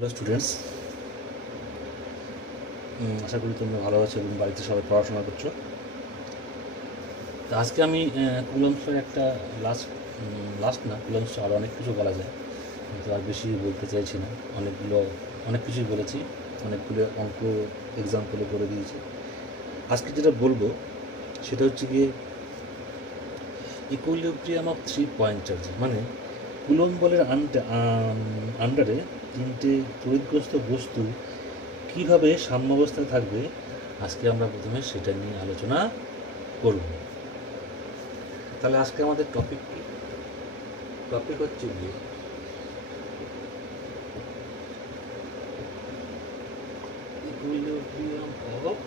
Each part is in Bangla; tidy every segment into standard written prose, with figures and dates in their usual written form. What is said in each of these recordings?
হ্যালো স্টুডেন্টস, আশা করি তোমরা ভালো আছো এবং বাড়িতে সবাই পড়াশোনা করছো। তো আজকে আমি কুলম্বসের একটা লাস্ট না, কুলম্বস আরও অনেক কিছু বলা যায়, কিন্তু আর বেশি বলতে চাইছি না। অনেক কিছুই বলেছি, অনেকগুলো অঙ্ক এক্সাম্পলে করে দিয়েছি। আজকে যেটা বলবো সেটা হচ্ছে গিয়ে ইকুইলিব্রিয়াম অফ 3 পয়েন্ট চার্জ, মানে কুলম্ব বলের আন্ডারে তিনটে তড়িৎগ্রস্ত বস্তু কীভাবে সাম্যাবস্থায় থাকবে, আজকে আমরা প্রথমে সেটা নিয়ে আলোচনা করব। তাহলে আজকে আমাদের টপিক হচ্ছে গিয়ে ইকুইলিব্রিয়াম অফ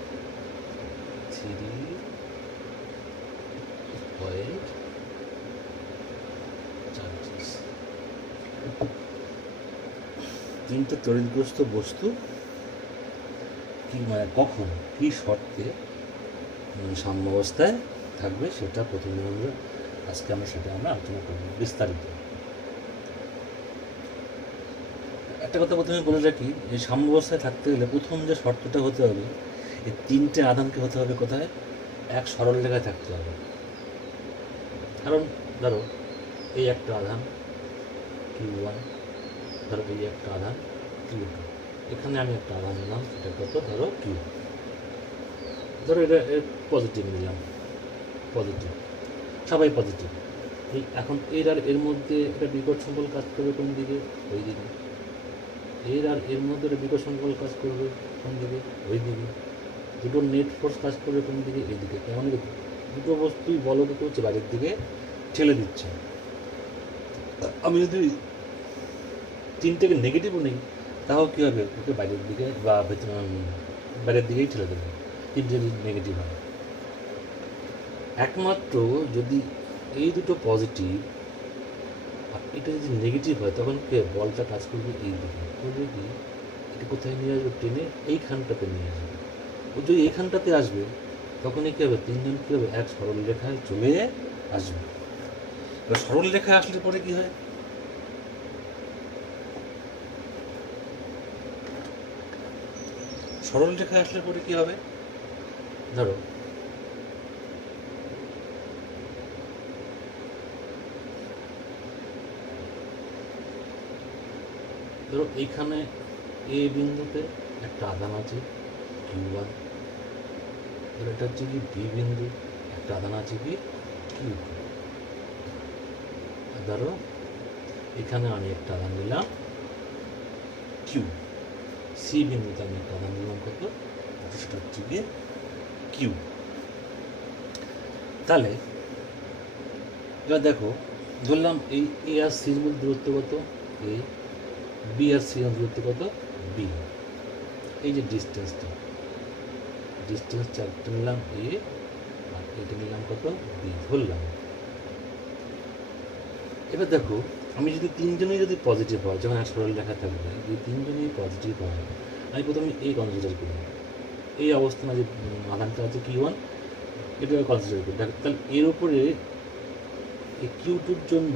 3 পয়েন্ট চার্জেস। তিনটে তড়িৎগ্রস্ত বস্তু কখন কী শর্তে সাম্যাবস্থায় থাকবে সেটা প্রথমে আমরা সেটা আলোচনা করব বিস্তারিত। একটা কথা প্রথমে বলে রাখি, এই সাম্যাবস্থায় থাকতে গেলে প্রথম যে শর্তটা হতে হবে, এই তিনটে আধানকে হতে হবে কোথায়? এক সরল রেখায় থাকতে হবে। কারণ ধরো এই একটা আধান Q1, ধরো এই একটা আধান Q2, এখানে আমি একটা আধান নিলাম, এটা কত? ধরো Q, ধরো এটা পজিটিভ নিলাম, পজিটিভ, সবাই পজিটিভ। এখন এর আর এর মধ্যে একটা বিকর্ষণ বল কাজ করবে কোন দিকে? ওই দিকে। এর আর এর মধ্যে একটা বিকর্ষণ বল কাজ করবে কোন দিকে? ওই দিকে। দুটো নেট ফোর্স কাজ করবে কোন দিকে? এই দিকে। তেমন দুটো বস্তুই বলকে করছে বাইরের দিকে ঠেলে দিচ্ছে। আমি যদি তিনটেকে নেগেটিভও নেই, তাও কী হবে? ওকে বাইরের দিকে বা বাইরের দিকেই ঠেলে দেবে, তিনটে যদি নেগেটিভ হয়। একমাত্র যদি এই দুটো পজিটিভ আর এটা যদি নেগেটিভ হয়, তখন কে বলটা কাজ করবে এই দিকে। করবে কি? এটা কোথায় নিয়ে আসবে? টেনে এইখানটাতে নিয়ে আসবে। ও যদি এইখানটাতে আসবে, তখনই কী হবে? তিনজন কী হবে? এক সরল রেখায় চলে আসবে। এবার সরল রেখায় আসলে পরে কী হয়? সরল রেখায় আসলে পরে কী হবে? ধরো এইখানে এ বিন্দুতে একটা আধান আছে Q1, ধরো এটা হচ্ছে কি বি বিন্দু, একটা আধান আছে কি Q2। ধরো এখানে আমি একটা আধান নিলাম Q, সি বিন্দুতে আমি একটা আধান নিলাম কত? সেটা হচ্ছে গিয়ে Q। তাহলে এবার দেখো, ধরলাম এই এ আর সির মধ্যে দূরত্ব কত? এ, বি আর সি এর দূরত্ব কত? বি। এই যে ডিস্টেন্স চারটা নিলাম এ, আর এটা নিলাম কত? বি ধরলাম। এবার দেখো, আমি যদি তিনজনেই যদি পজিটিভ হয়, যখন এক সরল লেখা থাকবে, যদি তিনজনেই পজিটিভ হয়, আমি প্রথমে এই কনসিডার করি, এই অবস্থানে যে আধানটা আছে Q1, এটা কনসিডার করি। দেখো তাহলে এর উপরে এই Q2-র জন্য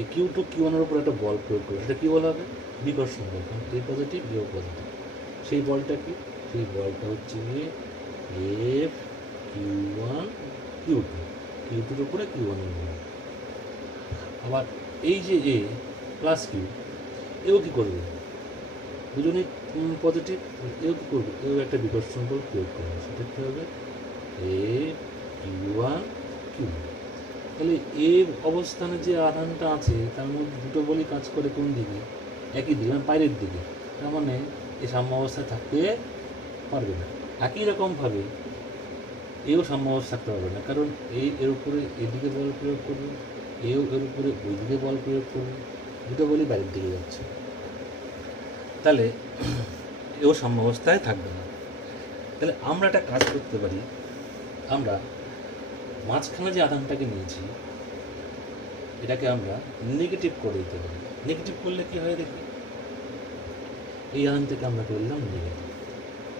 এই Q2 Q1-এর উপর একটা বল প্রয়োগ করে, সেটা কী বলা হবে? বিকর্ষণ বল। কারণ এ পজিটিভ, এও পজিটিভ। সেই বলটা কি? সেই বলটা হচ্ছে গিয়ে F Q1 Q2, Q2-র উপরে Q1-এর বল। আবার এই যে এ প্লাস কিউ, এও কী করবে? দুজনেই পজিটিভ, এও কী করবে? এও একটা বিকর্ষণ বল প্রয়োগ করবে, সেটা কী হবে? এ Q1 Q। তাহলে এ অবস্থানে যে আধানটা আছে, তার মধ্যে দুটো বলই কাজ করে কোন দিকে? একই দিকে, মানে বাইরের দিকে। তার মানে এই সাম্যাবস্থায় থাকতে পারবে না। একই রকমভাবে এও সাম্যাবস্থা থাকতে পারবে না, কারণ এর উপরে এদিকে বল প্রয়োগ করবে, এও এর উপরে ওইদিকে বল প্রয়োগ করবে, দুটো বলই বাইরের দিকে যাচ্ছে। তাহলে এও সাম্যাবস্থায় থাকবে না। তাহলে আমরা একটা কাজ করতে পারি, আমরা মাঝখানে যে আধানটাকে নিয়েছি, এটাকে আমরা নেগেটিভ করে দিতে পারি। নেগেটিভ করলে কী হয় দেখি, এই আধান থেকে আমরা করলাম নেগেটিভ।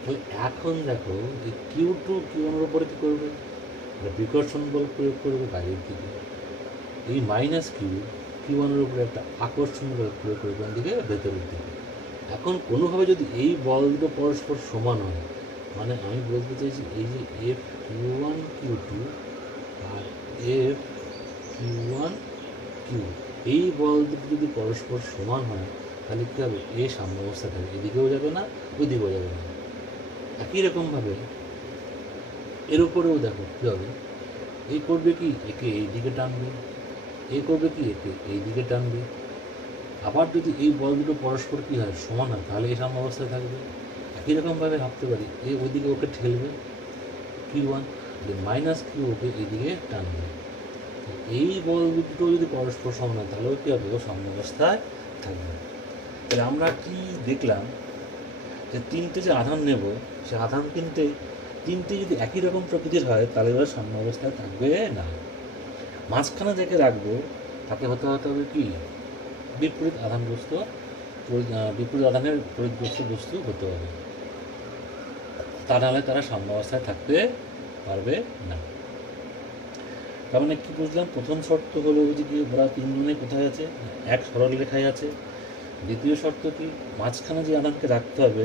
তাহলে এখন দেখো, এই Q2 Q1-এর উপরে কী করবে? বিকর্ষণ বল প্রয়োগ করবে বাইরের দিকে। এই মাইনাস Q Q1-এর উপরে একটা আকর্ষণ বল প্রয়োগ করবে কোন দিকে? ভেতরের দিকে। এখন কোনোভাবে যদি এই বল দুটো পরস্পর সমান হয়, মানে আমি বলতে চাইছি এই যে F Q one Q two আর এফ কিউ ওয়ান কিউ, এই বল দুটো যদি পরস্পর সমান হয় তাহলে কী হবে, এ সাম্যাবস্থা থাকবে, এদিকেও যাবে না ওইদিকেও যাবে না। একই রকমভাবে এর উপরেও দেখো কী হবে, এ করবে কি একে এই দিকে টানবে, এ করবে কি একে এই দিকে টানবে। আবার যদি এই বল দুটো পরস্পর কী হয় সমান হয় তাহলে এই সাম্যাবস্থায় থাকবে। একই রকমভাবে ভাবতে পারি এ ওইদিকে ওকে ঠেলবে কিউ ওয়ান, মাইনাস কিউ ওকে এইদিকে টানবে। এই বল দুটো যদি পরস্পর সমান হয় তাহলেও কী হবে, ও সাম্যাবস্থায় থাকবে। তাহলে আমরা কি দেখলাম, যে তিনটে যে আধান নেব সে আধান তিনটে যদি একই রকম প্রকৃতির হয় তাহলে ওরা সাম্যাবস্থায় থাকবে না। মাঝখানে যাকে রাখবো তাকে হতে হবে কি, বিপরীত আধানগ্রস্ত, বিপরীত আধানের পরিগ্রস্ত বস্তু হতে হবে, তা নাহলে তারা সাম্যাবস্থায় থাকতে পারবে না। তার মানে কী বুঝলাম, প্রথম শর্ত হলো যে কি ওরা তিনজনে কোথায় আছে, এক সরল রেখায় আছে। দ্বিতীয় শর্ত কি, মাঝখানে যে আধানকে রাখতে হবে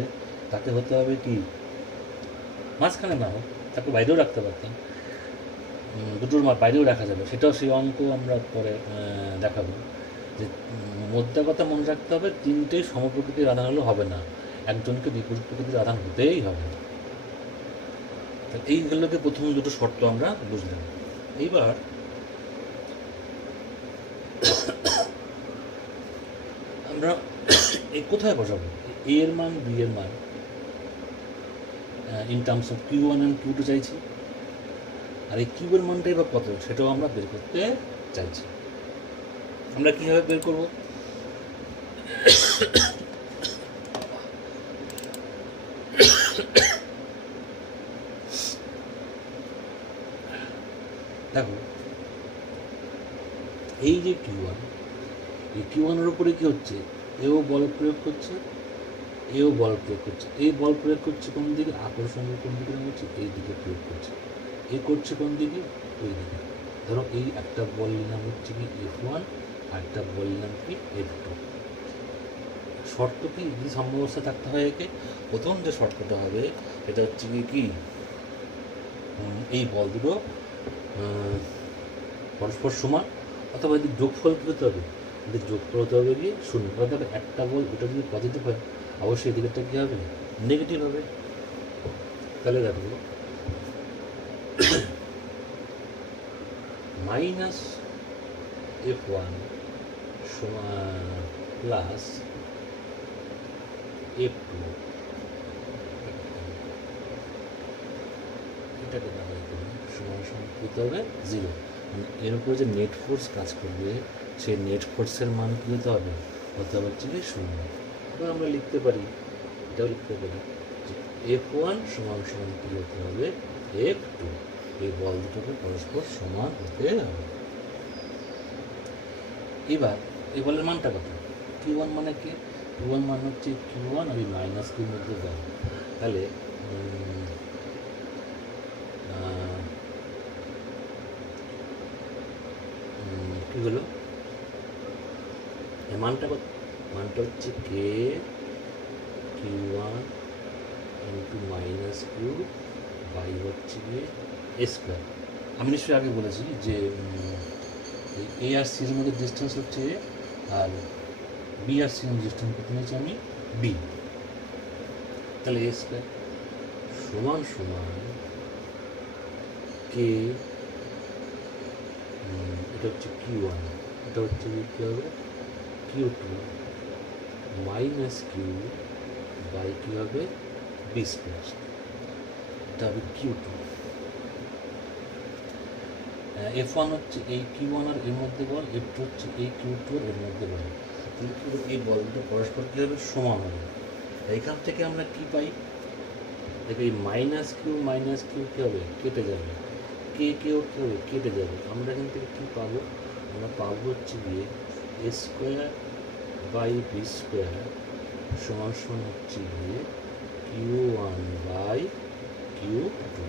তাকে হতে হবে কি, মাঝখানে না হোক তাকে বাইরেও রাখতে পারতাম, দুটোর বাইরেও রাখা যাবে, সেটাও সেই অঙ্ক আমরা পরে দেখাবো। যে মোদ্দা কথা মনে রাখতে হবে, তিনটেই সমপ্রকৃতির আধান হলে হবে না, একজনকে বিপরীত প্রকৃতির আধান হতেই হবে। এইগুলোকে প্রথম দুটো শর্ত আমরা বুঝলাম। এইবার আমরা এই কোথায় বসাবো এ এর মান, বি এর মান in terms of Q one and Q two চাইছি, আর এই কিউ এর মানটাই বা কত সেটাও আমরা বের করতে চাইছি। আমরা কীভাবে বের করব, দেখো এই যে কিউ ওয়ান, এই কিউ ওয়ানের উপরে কী হচ্ছে, এও বল প্রয়োগ করছে, এও বল প্রয়োগ করছে। এই বল প্রয়োগ করছে কোন দিকে, আকর্ষণ কোন দিকে হচ্ছে এই দিকে প্রয়োগ করছে, এ করছে কোন দিকে, ওই দিকে। ধরো এই একটা বল নিলাম হচ্ছে কি এফ ওয়ান, আর একটা বল নিলাম কি এফ টু। শর্ত কি, যদি সাম্যাবস্থা থাকতে হয় একে, প্রথম যে শর্তটা হবে এটা হচ্ছে কি এই বল দুটো পরস্পর সমান, অথবা এদের যোগফল কী হতে হবে, এদের যোগফল হতে হবে গিয়ে শূন্য। অর্থাৎ একটা বল এটা যদি পজিটিভ হয় অবশ্যই এদিকেরটা কী হবে, নেগেটিভ হবে। তাহলে দেখো minus F one plus F two, এটাকে সমান সমান করতে হবে জিরো। মানে এর উপরে যে নেট ফোর্স কাজ করবে সেই নেট ফোর্সের মান কী হতে হবে হচ্ছে কি শূন্য। এবার আমরা লিখতে পারি, এটাও লিখতে পারি যে এফ ওয়ান সমান সমান কী হতে হবে, এফ টু। এই বল দুটোকে পরস্পর সমান হতে হবে। এবার এই বলের মানটা কত, কিউ ওয়ান মানে কি, কিউ ওয়ান মান হচ্ছে কিউ ওয়ান আর এই মাইনাস কিউর মধ্যে বল। তাহলে কী হলো, এই মানটা কত, মানটা হচ্ছে K Q one into minus Q by হচ্ছে গিয়ে এ স্কোয়ার। আমি নিশ্চয়ই আগে বলেছি যে এ আর সির মধ্যে ডিস্টেন্স হচ্ছে এ, আর বি আর সির মধ্যে ডিস্টেন্স করতে নিয়েছি আমি বি। তাহলে এ স্কোয়ার সমান সমান কে, এটা হচ্ছে কিউ ওয়ান, এটা হচ্ছে কী হবে Q two minus Q by কী হবে বি স্কোয়ার, এটা হবে কিউ টু। এফ ওয়ান হচ্ছে এই কিউ ওয়ান আর এর মধ্যে বল, এফ টু হচ্ছে এই কিউ টু আর এর মধ্যে বল। তাহলে কী হবে, এই বলটা পরস্পর কী হবে সমান হবে। এইখান থেকে আমরা কী পাই, দেখো এই মাইনাস কিউ কী হবে কেটে যাবে, কে কেও কী হবে কেটে যাবে। আমরা এখান থেকে কী পাবো, আমরা পাবো হচ্ছে গিয়ে A square by B square সমান সমান হচ্ছে গিয়ে Q one by Q two.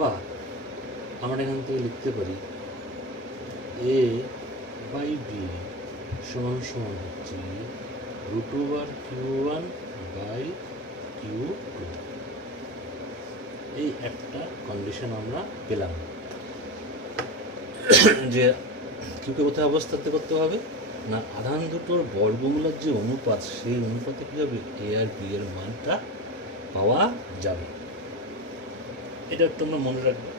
বা আমরা এখান থেকে লিখতে পারি এ বাই বি সমান সমান হচ্ছে root over Q1 by Q2। এই একটা কন্ডিশন আমরা পেলাম যে কিউকে কোথায় অবস্থাতে করতে হবে না, আধান দুটোর বর্গমূলের যে অনুপাত সেই অনুপাতে কী হবে, এ আর বি এর মানটা পাওয়া যাবে। এটা তোমরা মনে রাখবে।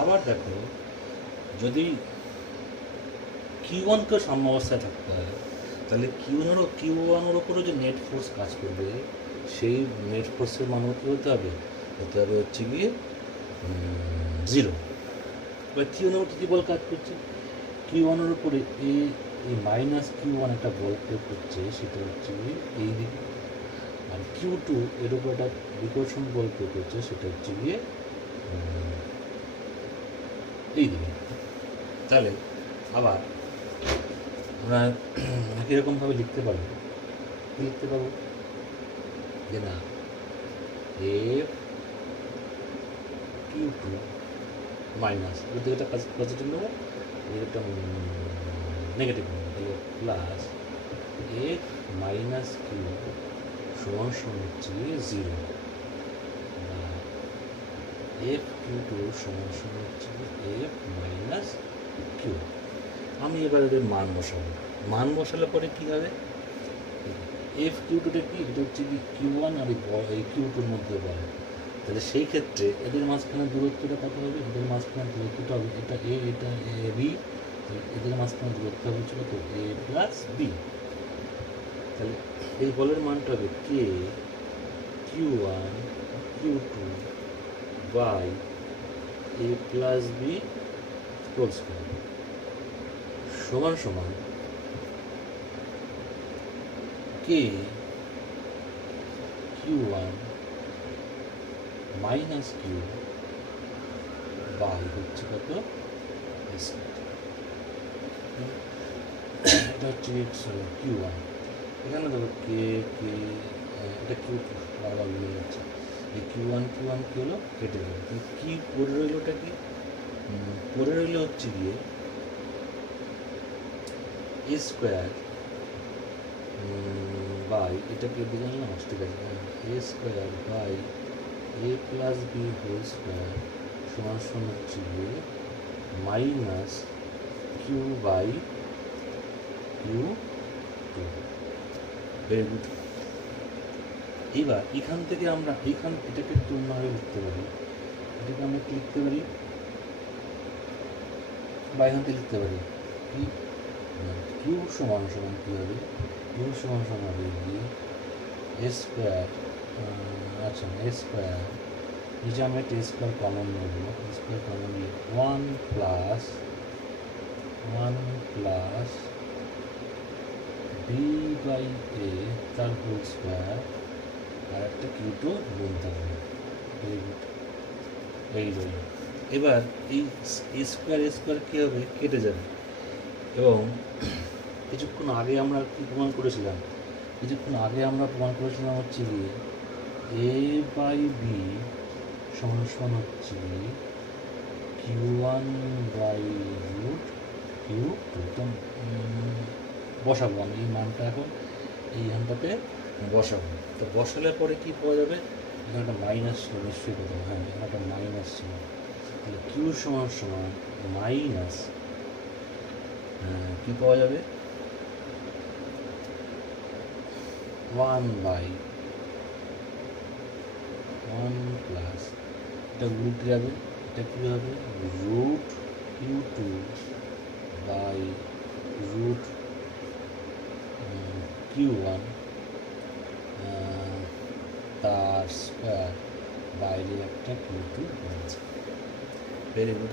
আবার দেখো, যদি Q1কে সাম্যাবস্থায় থাকতে হয় তাহলে Q1-এর ওপরে যে নেট ফোর্স কাজ করবে সেই নেট ফোর্সের মান কী হতে হবে হচ্ছে গিয়ে 0। এবার Q1-এর উপর কী বল কাজ করছে, Q1-এর উপরে এই মাইনাস Q1 একটা বল প্রয়োগ করছে, সেটা হচ্ছে গিয়ে এই দিকে, আর Q2 এর উপর একটা বিকর্ষণ বল প্রয়োগ করছে, সেটা হচ্ছে গিয়ে এই দিকে। তাহলে আবার আমরা একই রকমভাবে লিখতে পারবো যে না F(Q2) মাইনাস এটা পজিটিভ নেবো, এটা নেগেটিভ নেবো, তাহলে প্লাস F মাইনাস কিউ সমান হচ্ছে 0, বা F(Q2) সমান হচ্ছে F মাইনাস কিউ। আমি এবার এদের মান বসালে পরে কী হবে, F(Q2)টা কি, এটা হচ্ছে কি Q1 আর এই Q2-র মধ্যে বলে, তাহলে সেই ক্ষেত্রে এদের মাঝখানে দূরত্বটা কত হবে, এদের মাঝখানে দূরত্বটা হবে এটা এ, এটা এ বি, এদের মাঝখানে দূরত্ব হচ্ছে কত এ প্লাস বি। তাহলে এই বলের মানটা হবে K Q1 Q2 by A plus B whole square সমান K Q1 minus Q by হচ্ছে কত এটা হচ্ছে Q1, এখানে দেখো কে এটা Q2 বারবার মিলে যাচ্ছে, এই Q1 কি হলো কেটে গেল, কি পড়ে রইল, ওটা কি পড়ে রইল হচ্ছে গিয়ে এ স্কোয়ার বাই, এটাকে দিলাম না, ঠিক আছে, A square by A plus B whole square সমান হচ্ছে গিয়ে minus Q by Q2। Very good. এবার এখান থেকে আমরা এটাকে একটু অন্যভাবে লিখতে পারি, এটাকে আমরা কি লিখতে পারি, বা এখান থেকে লিখতে পারি কি কিউ সমান কী হবে, কিউ সমান হবে গিয়ে এ স্কোয়ার, আচ্ছা এ স্কোয়ার, নিচে আমরা একটা স্কোয়ার কমন নেব, স্কোয়ার কমন নিয়ে 1 প্লাস বি বাই এ তার হোল স্কোয়ার আর একটা Q2 গুণ থাকবে। এই রইল। এবার এই স্কোয়ার কী হবে, কেটে যাবে, এবং কিছুক্ষণ আগে আমরা প্রমাণ করেছিলাম হচ্ছে গিয়ে এ বাই বি সমান হচ্ছে Q1 বাই রুট Q2। বসাবো আমি এই মানটা এখন এইখানটাতে বসাবো, তো বসালে পরে কি পাওয়া যাবে, এখানে একটা মাইনাস ছিল নিশ্চয়ই কোথাও, হ্যাঁ এখানে একটা মাইনাস ছিল, তাহলে কিউ সমান মাইনাস কী পাওয়া যাবে 1 প্লাস, এটা রুট যাবে, এটা কী হবে root Q2 by root Q1 তার স্কোয়ার, বাইরে একটা Q2 রয়েছে। Very good.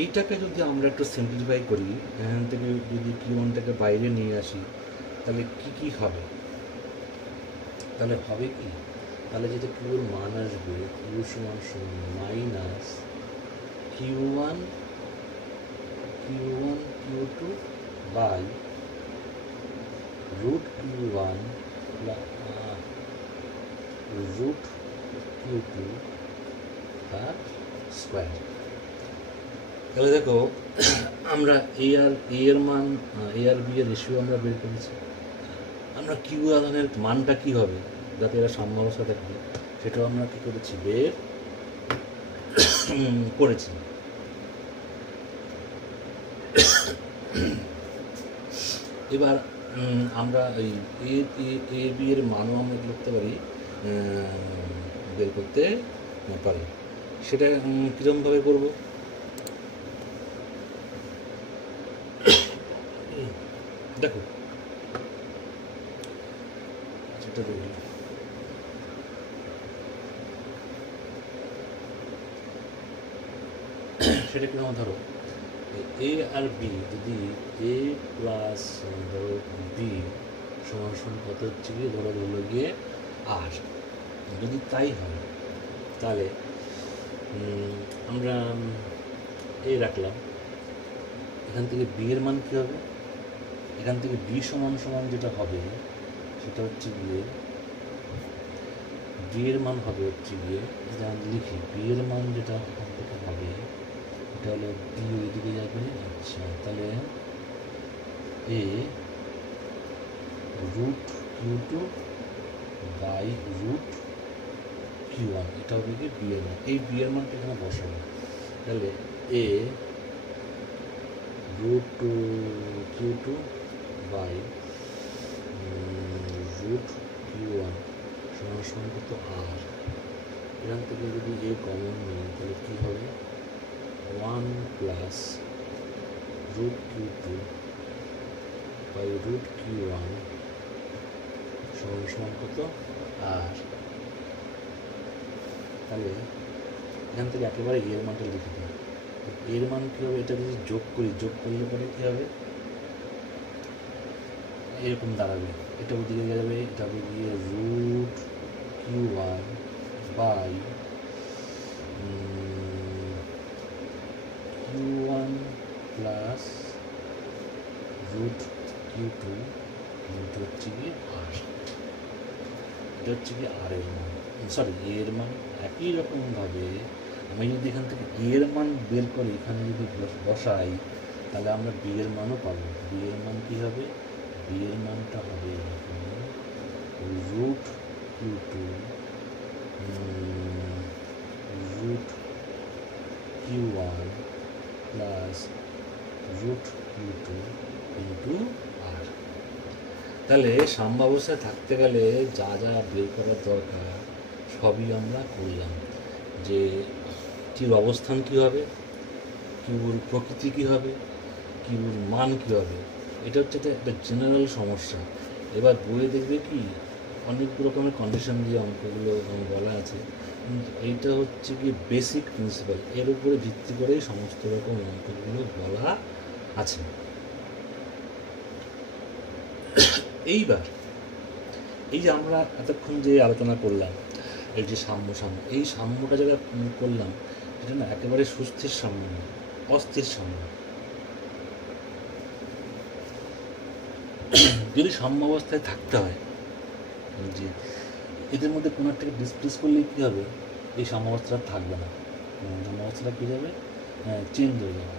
এইটাকে যদি আমরা একটু সিম্পলিফাই করি, এখান থেকে যদি Q1টাকে বাইরে নিয়ে আসি, তাহলে কি হবে, তাহলে হবে কি, তাহলে যেটা কিউর মান আসবে কিউ সমান minus Q1 Q2 by root Q one root Q two তার স্কোয়ার। তাহলে দেখো আমরা এ আর এ এর মান এ আর বি এর রেশিও আমরা বের করেছি। আমরা কিউ আধানের মানটা কী হবে যাতে এরা সাম্যাবস্থা থাকবে সেটাও আমরা কী করেছি, বের করেছি। এবার আমরা এই এ বি এর মানও আমরা করতে পারি, বের করতে পারি। সেটা কীরকমভাবে করব, দেখো সেটা দেখি। সেটা কিরকম, ধরো এ আর বি যদি এ প্লাস ধরো বি সমান কত হচ্ছে গিয়ে ধরো গিয়ে আর, যদি তাই হয় তাহলে আমরা এ রাখলাম। এখান থেকে বি এর মান কী হবে, এখান থেকে বি সমান যেটা হবে সেটা হচ্ছে গিয়ে বি এর মান হবে হচ্ছে গিয়ে, যেটা লিখি বি এর মান যেটা এখান থেকে হবে এটা হলো বি ওইদিকে যাবে। আচ্ছা, তাহলে A root Q two by root Q one, এটা হবে কি বি এর মান। এই বি এর মানটা এখানে বসাবো। তাহলে A root Q two by root Q one সমান কত আর। এখান থেকে যদি এ কমন নিই তাহলে কী হবে, one plus root Q two by root Q one সমান কত আর। তাহলে এখান থেকে একেবারে এর মানটা লিখে দিই। এর মান কী হবে, এটা যদি যোগ করি, যোগ করলে পরে কী হবে, এরকম দাঁড়াবে। এটা ওদিকে যাবে, এটা হবে গিয়ে root Q one by Q one plus root Q two, এটা হচ্ছে গিয়ে আর। এটা হচ্ছে গিয়ে আর এর মান, সরি এর মান। একই রকমভাবে আমি যদি এখান থেকে এর মান বের করি, এখানে যদি বসাই তাহলে আমরা বি এর মানও পাবো। বি এর মান কী হবে, বি এর মানটা হবে root Q two root Q one plus root Q two into R. তাহলে সাম্যাবস্থায় থাকতে গেলে যা যা বের করার দরকার সবই আমরা করলাম। যে কিউর অবস্থান কী হবে, কিউর প্রকৃতি কী হবে, কিউর মান কী হবে, এটা হচ্ছে একটা জেনারেল সমস্যা। এবার বইয়ে দেখবে কি অনেক রকমের কন্ডিশন দিয়ে অঙ্কগুলো বলা আছে, এইটা হচ্ছে কি বেসিক প্রিন্সিপাল, এর উপরে ভিত্তি করেই সমস্ত রকম অঙ্কগুলো বলা আছে। এইবার এই যে আমরা এতক্ষণ যে আলোচনা করলাম, এই যে সাম্য, এই সাম্যটা যেটা করলাম এটা না একেবারে সুস্থির সাম্য নয়, অস্থির সাম্য। যদি সাম্য অবস্থায় থাকতে হয়, যে এদের মধ্যে কোনো একটাকে ডিসপ্লেস করলে কী হবে, এই সাম্যাবস্থাটা থাকবে না, সাম্যাবস্থাটা কী যাবে, চেঞ্জ হয়ে যাবে।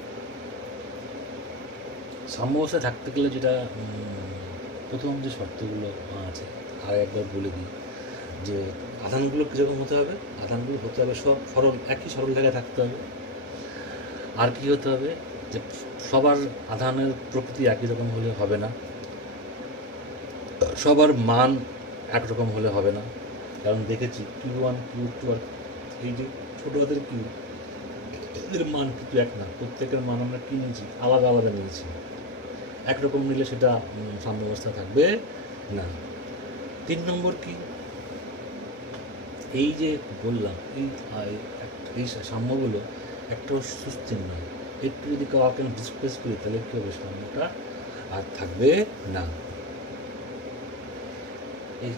সাম্যাবস্থায় থাকতে গেলে যেটা প্রথম যে শর্তগুলো আছে আর একবার বলে দিই, যে আধানগুলো কীরকম হতে হবে, আধানগুলো হতে হবে সব সরল, একই সরল জায়গায় থাকতে হবে। আর কী হতে হবে, যে সবার আধানের প্রকৃতি একই রকম হলে হবে না, সবার মান একরকম হলে হবে না। কারণ দেখেছি কিউ ওয়ান কিউ টু আর এই যে ছোটো হাতের কিউ, এদের মান কিন্তু এক না, প্রত্যেকের মান আমরা কী নিয়েছি, আলাদা আলাদা নিয়েছি। একরকম নিলে সেটা সাম্যাবস্থা থাকবে না। 3 নম্বর কি, এই যে বললাম এই সাম্যগুলো একটাও সুস্থির নয়, একটু যদি কাউকে ডিসপ্লেস করি তাহলে কী হবে, সাম্যটা আর থাকবে না। এই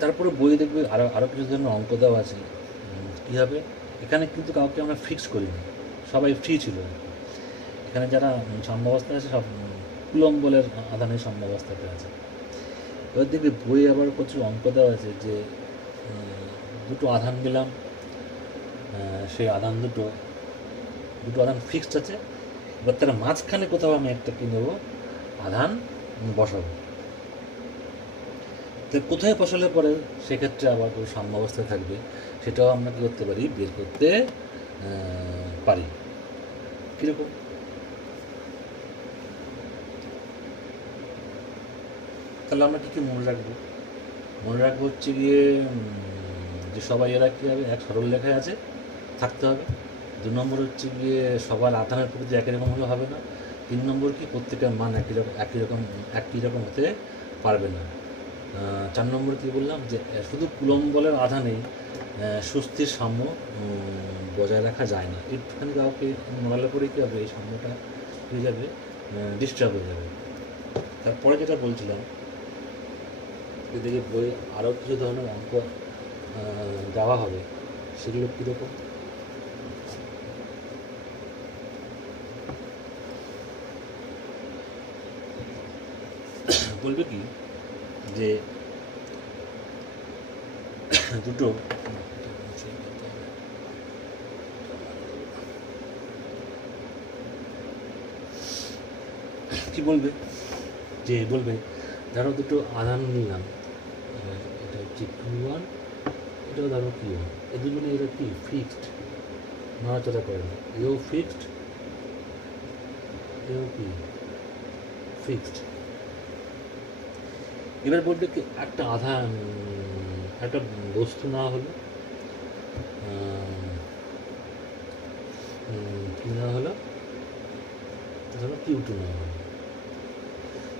তারপরে বইয়ে দেখবে আরও কিছু ধরনের অঙ্ক দেওয়া আছে। কী হবে, এখানে কিন্তু কাউকে আমরা ফিক্স করিনি, সবাই ফ্রি ছিল। এখানে যারা সাম্যাবস্থায় আছে সব কুলম্ব বলের আধানের সাম্যাবস্থাতে আছে। এবার দেখবি বই আবার প্রচুর অঙ্ক দেওয়া আছে যে দুটো আধান দিলাম, সেই আধান দুটো আধান ফিক্সড আছে, এবার তার মাঝখানে কোথাও আমি একটা কি নেবো আধান বসাবো। তো কোথায় বসালে পরে সেক্ষেত্রে আবার ওই সাম্যাবস্থায় থাকবে, সেটাও আমরা কী করতে পারি, বের করতে পারি। কীরকম? তাহলে আমরা কী কী মনে রাখবো? মনে রাখবো হচ্ছে গিয়ে যে সবাই এরা কী হবে, এক সরল রেখায় আছে, থাকতে হবে। 2 নম্বর হচ্ছে গিয়ে সবার আধানের প্রকৃতি একই রকম হলে হবে না। 3 নম্বর কি প্রত্যেকের মান একই রকম হতে পারবে না। 4 নম্বর কী বললাম, যে শুধু কুলম্ব বলের আধানেই সুস্থির সাম্য বজায় রাখা যায় না। একটুখানি কাউকে মোড়ালে পরে কী হবে, এই সাম্যটা হয়ে যাবে, ডিস্টার্ব হয়ে যাবে। তারপরে যেটা বলছিলাম, এদিকে বই আরও কিছু ধরনের অঙ্ক দেওয়া হবে, সেগুলো কীরকম? বলবে কি যে দুটো কি বলবে, যে বলবে ধরো দুটো আধান নিলাম, এটা হচ্ছে Q1, এটাও ধরো Q1, এই দুজনে এরা কি ফিক্সড, নড়াচড়া করে না, এও ফিক্সড, এও কি ফিক্সড। এবার বলবে কি একটা আধান, একটা বস্তু না হলো কি না হলো, ধরো Q2 না হলো,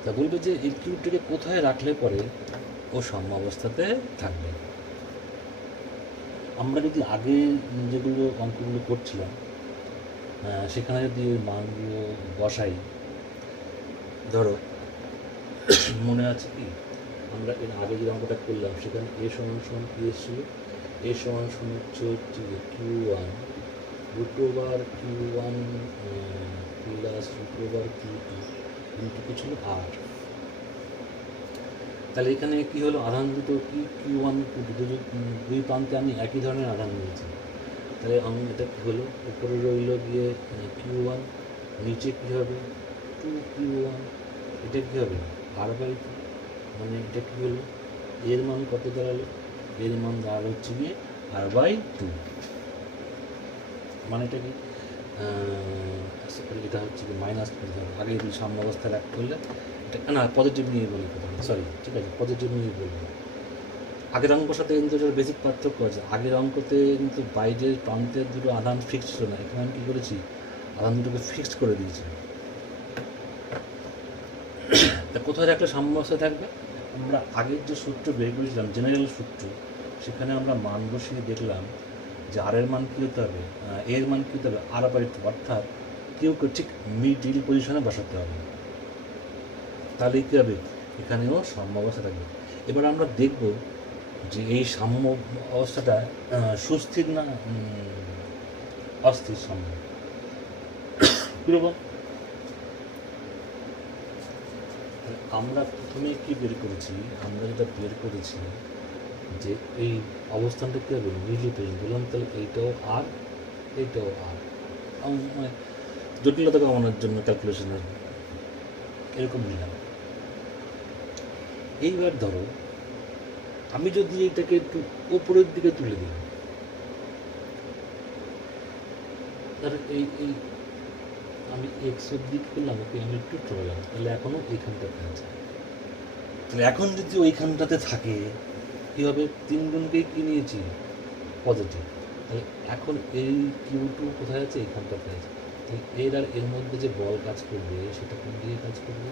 তা বলবে যে এই Q2কে কোথায় রাখলে পরে ও সাম্যাবস্থাতে থাকবে। আমরা যদি আগে যেগুলো অঙ্কগুলো করছিলাম সেখানে যদি ওই মানগুলো বসাই, ধরো মনে আছে কি আমরা এর আগে যে অঙ্কটা করলাম সেখানে a সমান সমান কি এসেছিল, a সমান সমান হচ্ছে Q1 √Q1 plus √Q2 into কি ছিল R। তাহলে এখানে কি হলো, আধান দুটো কি Q1 দুই প্রান্তে আমি একই ধরনের আধান নিয়েছি। তাহলে এটা কী হলো, উপরে রইল গিয়ে Q1, নিচে কী হবে 2Q1, এটা কী হবে R/2, মানে এটা কী হলো, এর মান কত দাঁড়ালো, এর মান দাঁড়ালো হচ্ছে গিয়ে R/2, মানে এটা কি এটা হচ্ছে কি মাইনাস করতে হবে, আগে যদি সাম্যাবস্থায় রাখতে হলে এটা না পজিটিভ নিয়ে বলি, সরি ঠিক আছে পজিটিভ নিয়ে বলবো। আগের অঙ্কর সাথে কিন্তু এটার বেসিক পার্থক্য আছে, আগের অঙ্কতে কিন্তু বাইরের প্রান্তের দুটো আধান ফিক্সড ছিল না, এখানে আমি কী করেছি আধান দুটোকে ফিক্সড করে দিয়েছি। তা কোথায় একটা সাম্যাবস্থা থাকবে, আমরা আগের যে সূত্র বের করেছিলাম জেনারেল সূত্র, সেখানে আমরা মান বসিয়ে দেখলাম যে আর এর মান কী হতে হবে, এর মান কী হতে হবে R/2, অর্থাৎ কেউকে ঠিক মিডিল পজিশনে বসাতে হবে, তাহলে কী হবে এখানেও সাম্যাবস্থা থাকবে। এবার আমরা দেখব যে এই সাম্য অবস্থাটা সুস্থির না অস্থির সাম্য, কীরকম? আমরা প্রথমে কি বের করেছি, আমরা যেটা বের করেছি যে এই অবস্থানটা কী হবে মিডিল পজিশন বললাম, তাহলে এইটাও আর এইটাও আর, মানে জটিলতা কমানোর জন্য ক্যালকুলেশনের এরকম নিলাম। এইবার ধরো আমি যদি এটাকে একটু ওপরের দিকে তুলে দিই, ধরো এই আমি এক্সের দিক করলাম, ওকে আমি একটু চললাম, তাহলে এখনও এইখানটাতে আছে। তাহলে এখন যদি ওইখানটাতে থাকে কী হবে, তিনজনকেই কী নিয়েছি পজিটিভ, তাহলে এখন এই Q2 কোথায় আছে, এইখানটাতে আছে। তাহলে এর আর এর মধ্যে যে বল কাজ করবে সেটা কোন দিকে কাজ করবে,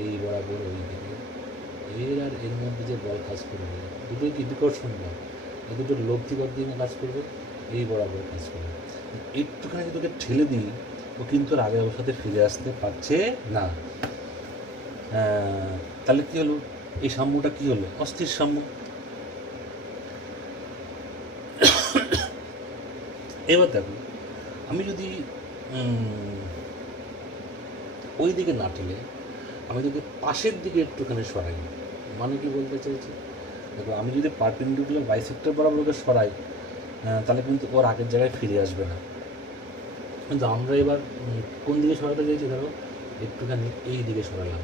এই বরাবর ওই দিকে। এর আর এর মধ্যে যে বল কাজ করবে দুটোই কি বিকর্ষণ বল, এই দুটোর লব্ধিকর দিকে কাজ করবে, এই বরাবর কাজ করবে। একটুখানি যদি ঠেলে দিই ও কিন্তু আর আগের অবস্থাতে ফিরে আসতে পারছে না। তাহলে কী হলো, এই সাম্যটা কী হলো, অস্থির সাম্য। এবার দেখো আমি যদি ওই দিকে না ঠেলে আমি যদি পাশের দিকে একটুখানি সরাই, মানে কি বলতে চাইছি, দেখো আমি যদি পারপেন্ডিকুলার বাইসেক্টর বরাবর ওকে সরাই তাহলে কিন্তু ওর আগের জায়গায় ফিরে আসবে না। কিন্তু আমরা এবার কোন দিকে সরাতে চাইছি, ধরো একটুখানি এই দিকে সরালাম,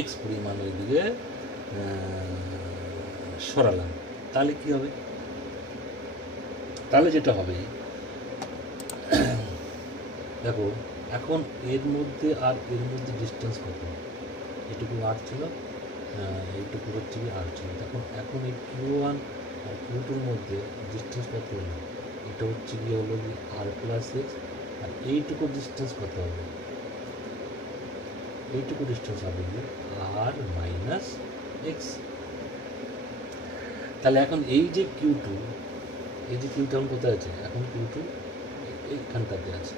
এক্স পরিমাণ ওই দিকে সরালাম, তাহলে কি হবে, তাহলে যেটা হবে দেখো এখন এর মধ্যে আর এর মধ্যে ডিস্টেন্স কত, এটুকু আর ছিল, এইটুকু হচ্ছে কি আর ছিল, তখন এখন এই Q1 আর Q2-র মধ্যে ডিস্টেন্স কত হলো, এটা হচ্ছে কি হলো কি R+X, আর এইটুকু ডিস্টেন্স কত হবে, এইটুকু ডিস্টেন্স হবে কি R-X। তাহলে এখন এই যে Q2, এই যে Q2 এখন কোথায় আছে, এখন Q2 এইখানটাতে আছে,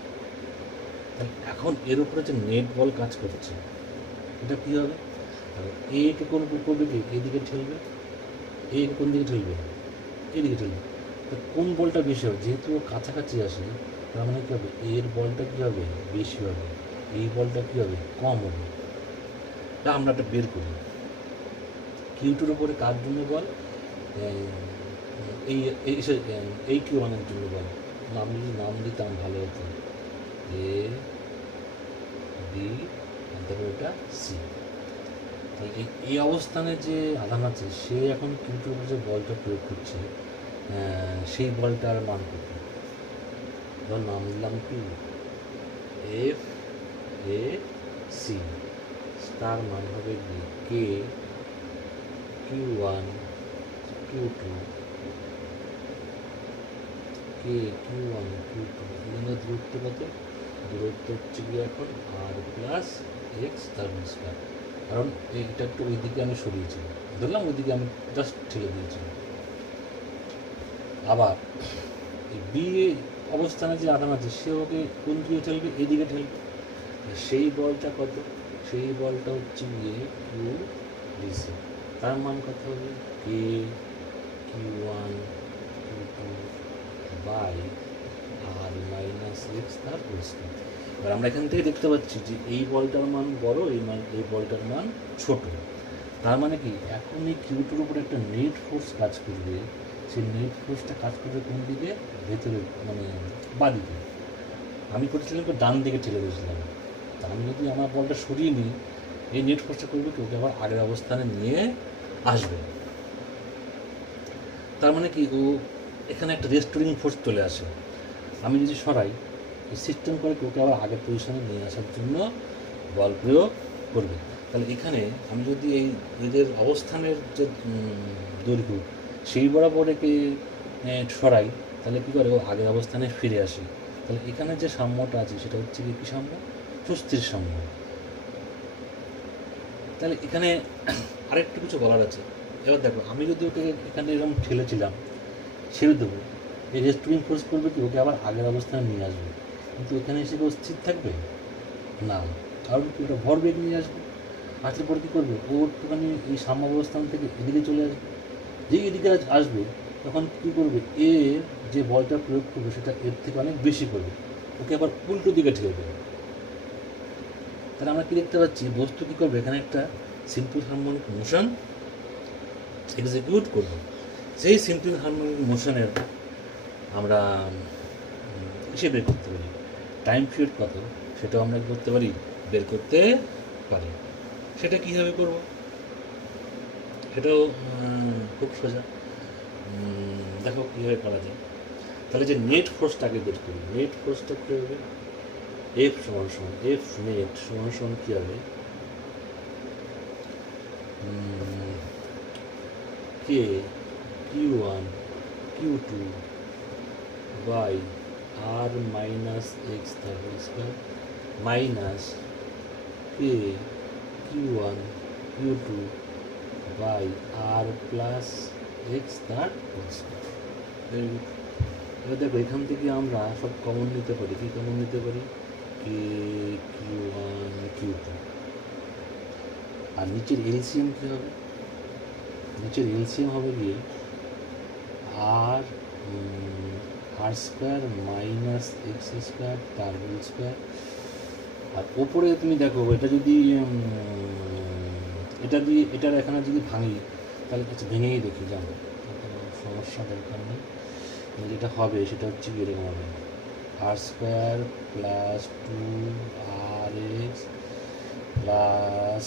তাহলে এখন এর উপরে যে নেট বল কাজ করছে এটা কী হবে, এইকে কোন করবে কি এইদিকে ঠেলবে, এই কোন দিকে ঠেলবে, এইদিকে ঠেলবে, তো কোন বলটা বেশি হবে, যেহেতু ও কাছাকাছি আসে তার মানে কী হবে, এর বলটা কী হবে বেশি হবে, এই বলটা কী হবে কম হবে। তা আমরা একটা বের করি, Q2-র উপরে কার জন্য বল, এই এই Q1-এর জন্য বল, নাম দিতাম ভালো হতো, এ বি তারপরে ওটা সি। তাহলে এই অবস্থানে যে আধান আছে সে এখন Q2-র উপর যে বলটা প্রয়োগ করছে সেই বলটার মান কত, ধর নাম দিলাম কি FAC, তার মান হবে কি Q1 Q2 দূরত্ব কত, দূরত্ব হচ্ছে কি এখন R+X তার স্কয়ার, কারণ এইটা একটু ওই দিকে আমি সরিয়েছি, ধরলাম ওই দিকে আমি জাস্ট ঠেলে দিয়েছি। আবার এই বি অবস্থানে যে আধান আছে সে ওকে কোন দিকে ঠেলবে, এইদিকে ঠেলবে, সেই বলটা কত, সেই বলটা হচ্ছে গিয়ে QDC, তার মান কত হবে Q1 Q2 বাই R-X তার হোল স্কয়ার। এবার আমরা এখান থেকে দেখতে পাচ্ছি যে এই বলটার মান বড়, এই বলটার মান ছোট, তার মানে কি এখন এই Q2-র উপরে একটা নেট ফোর্স কাজ করবে, সেই নেট ফোর্সটা কাজ করবে কোন দিকে, ভেতরে মানে বাঁদিকে, আমি করেছিলাম তো ডান দিকে ঠেলে দিয়েছিলাম, তা আমি যদি আমার বলটা সরিয়ে নিই এই নেট ফোর্সটা করবে কি ওকে আবার আগের অবস্থানে নিয়ে আসবে, তার মানে কি ও এখানে একটা রেস্টোরিং ফোর্স চলে আসে, আমি যদি সরাই এই সিস্টেম করে ওকে আবার আগের পজিশনে নিয়ে আসার জন্য বল প্রয়োগ করবে। তাহলে এখানে আমি যদি এদের অবস্থানের যে দৈর্ঘ্য সেই বরাবর একে সরাই তাহলে কী করে ও আগের অবস্থানে ফিরে আসে, তাহলে এখানে যে সাম্যটা আছে সেটা হচ্ছে কি সাম্য, সুস্থির সাম্য। তাহলে এখানে আরেকটু কিছু বলার আছে, এবার দেখো আমি যদি ওকে এখানে এরকম ঠেলেছিলাম ছেড়ে দেবো, এই রেস্টোরিং ফোর্স করবে কি ওকে আবার আগের অবস্থানে নিয়ে আসবে, কিন্তু এখানে এসে কেউ স্থির থাকবে না, কারণ কি ওটা ভরবেগ নিয়ে আসবে, আসলে পরে কী করবে ও একটুখানি এই সাম্য অবস্থান থেকে এদিকে চলে আসবে, যেই এদিকে আসবে তখন কী করবে এর যে বলটা প্রয়োগ করবে সেটা এর থেকে অনেক বেশি করবে, ওকে আবার উল্টো দিকে ঠেলবে। তাহলে আমরা কী দেখতে পাচ্ছি, বস্তু কী করবে এখানে একটা সিম্পল হারমোনিক মোশন এক্সিকিউট করবে, সেই সিম্পল হারমোনিক মোশনের আমরা হিসেবে বের করতে পারি, টাইম পিরিয়ড কত সেটাও আমরা করতে পারি, বের করতে পারি। সেটা কীভাবে করব, সেটাও খুব সোজা, দেখো কীভাবে করা যায়। তাহলে যে নেট ফোর্সটাকে বের করি, নেট ফোর্সটা কী হবে, F নেট সমান কী হবে Q1 Q2 বাই R-X তার whole square minus Q1 Q2 by R+X তার হোল স্কয়ার। এবার দেখো এখান থেকে আমরা সব কমন নিতে পারি, কী কমন নিতে পারি, Q1 Q2, আর নিচের এলসিএম কী হবে, নিচের এলসিএম হবে গিয়ে R² - X² তার হোল স্কয়ার আর ওপরে তুমি দেখো এটা যদি এটা দিয়ে এটার এখানে যদি ভাঙি তাহলে কিছু ভেঙেই দেখি জানো, সমস্যা দরকার নেই। যেটা হবে সেটা হচ্ছে কি এরকম হবে, R square plus 2rx plus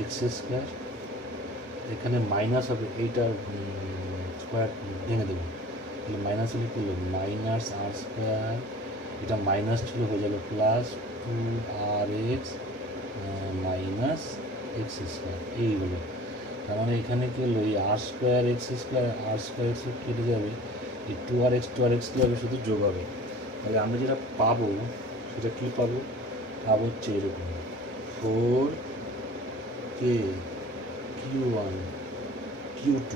X square, এখানে মাইনাস হবে, এইটার স্কোয়ার ভেঙে দেবো, তাহলে মাইনাস হলে কী হলো মাইনাস আর স্কোয়ার, এটা মাইনাস ছিল হয়ে যাবে plus 2rx minus x square, এইগুলো। তার মানে এখানে কী হলো এই আর স্কোয়ার এক্স কেটে যাবে, এই 2rx কী হবে শুধু যোগ হবে। তাহলে আমরা যেটা পাবো সেটা কী পাবো হচ্ছে এরকম 4k q1 q2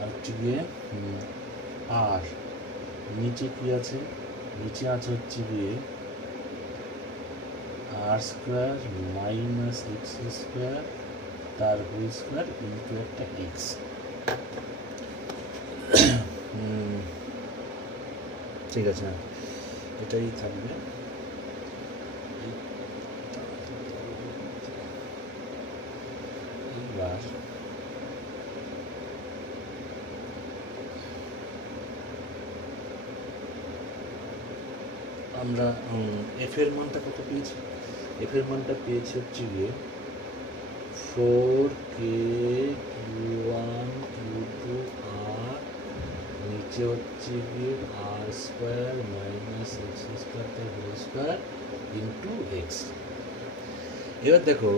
আর হচ্ছে গিয়ে আর নিচে কী আছে, নিচে আছে হচ্ছে গিয়ে আর স্কোয়ার মাইনাস এক্স স্কোয়ার তার হোল স্কোয়ার ইন্টু একটা এক্স। ঠিক আছে, এটাই থাকবে। এইবার আমরা এফ এর মানটা কত পেয়েছি, এফ এর মানটা পেয়েছি হচ্ছে গিয়ে 4k q1 q2 আর নিচে হচ্ছে গিয়ে আর স্কোয়ার মাইনাস এক্স স্কোয়ার তার হোল স্কোয়ার ইন্টু এক্স। এবার দেখো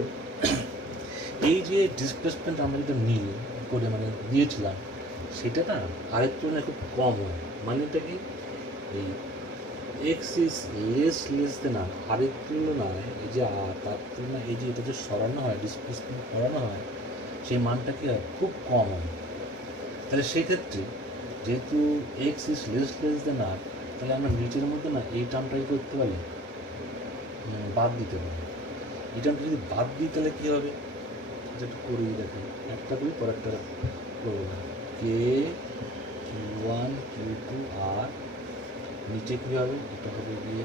এই যে ডিসপ্লেসমেন্ট আমরা যেটা নীল করে মানে দিয়েছিলাম সেটা না আরেক তুলনায় খুব কম হয়, মানে এটা কি এই এক্স ইজ লেস দেন আর, আরেক তুলনায় এই যে তার তুলনায় এই যে এটা যে সরানো হয় ডিসপ্লেসমেন্ট করানো হয় সেই মানটা কি হয় খুব কম হয়। তাহলে সেই ক্ষেত্রে যেহেতু এক্স ইজ লেস দেন আর, তাহলে আমরা নিচের মধ্যে না এই টার্মটাই করতে পারি বাদ দিতে পারি। এই টার্মটা যদি বাদ দিই তাহলে কী হবে যেটা করি দেখেন, একটা করি পর একটা করবো না, কে q1 q2 আর নিচে কী হবে এটা হবে গিয়ে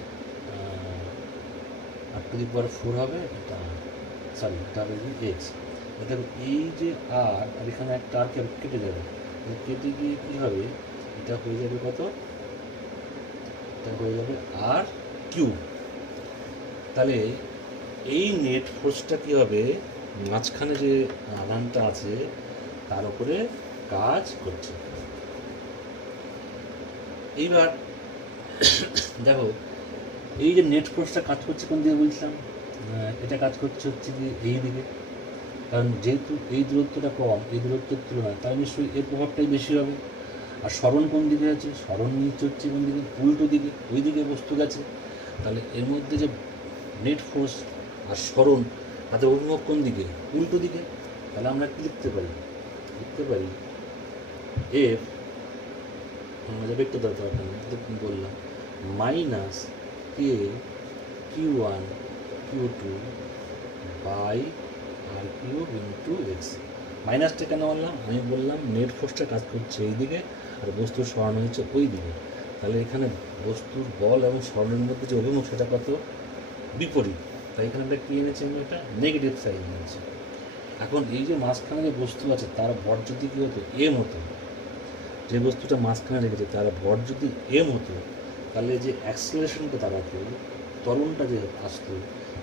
r⁴ হবে, এটা সরি এটা হবে গিয়ে এক্স। দেখো এই যে আর এখানে একটা আর কেটে যাবে, কেটে গিয়ে কী হবে এটা হয়ে যাবে কত, এটা হয়ে যাবে আর কিউ। তাহলে এই নেট ফোর্সটা কী হবে মাঝখানে যে আধানটা আছে তার উপরে কাজ করছে। এইবার দেখো এই যে নেট ফোর্সটা কাজ করছে কোন দিকে বলছিলাম, এটা কাজ করছে হচ্ছে কি এই দিকে, কারণ যেহেতু এই দূরত্বটা কম এই দূরত্বের তুলনায় তার নিশ্চয়ই এর প্রভাবটাই বেশি হবে। আর সরণ কোন দিকে আছে, সরণ নিচে হচ্ছে কোন দিকে উল্টো দিকে, ওই দিকে বস্তু গেছে। তাহলে এর মধ্যে যে নেট ফোর্স আর সরণ তাদের অভিমুখ কোন দিকে উল্টো দিকে। তাহলে আমরা কি লিখতে পারি এফ আমাদের ভেক্টর দরকার বললাম minus K q1 q2 by R cube into X. মাইনাসটা কেন বললাম, আমি বললাম নেট ফোর্সটা কাজ করছে এই দিকে আর বস্তুর সরানো হচ্ছে ওই দিকে। তাহলে এখানে বস্তুর বল এবং সরণের মধ্যে যে অভিমুখ সেটা কত বিপরীত, তাই এখানে আমরা কী এনেছি, আমি একটা নেগেটিভ সাইন এনেছি। এখন এই যে মাঝখানে যে বস্তু আছে তার ভর যদি কী হতো এম হতো, যে বস্তুটা মাঝখানে রেখেছে তার ভর যদি এম হতো, তাহলে যে অ্যাক্সেলারেশনটা দাঁড়াতো ত্বরণটা যে আসতো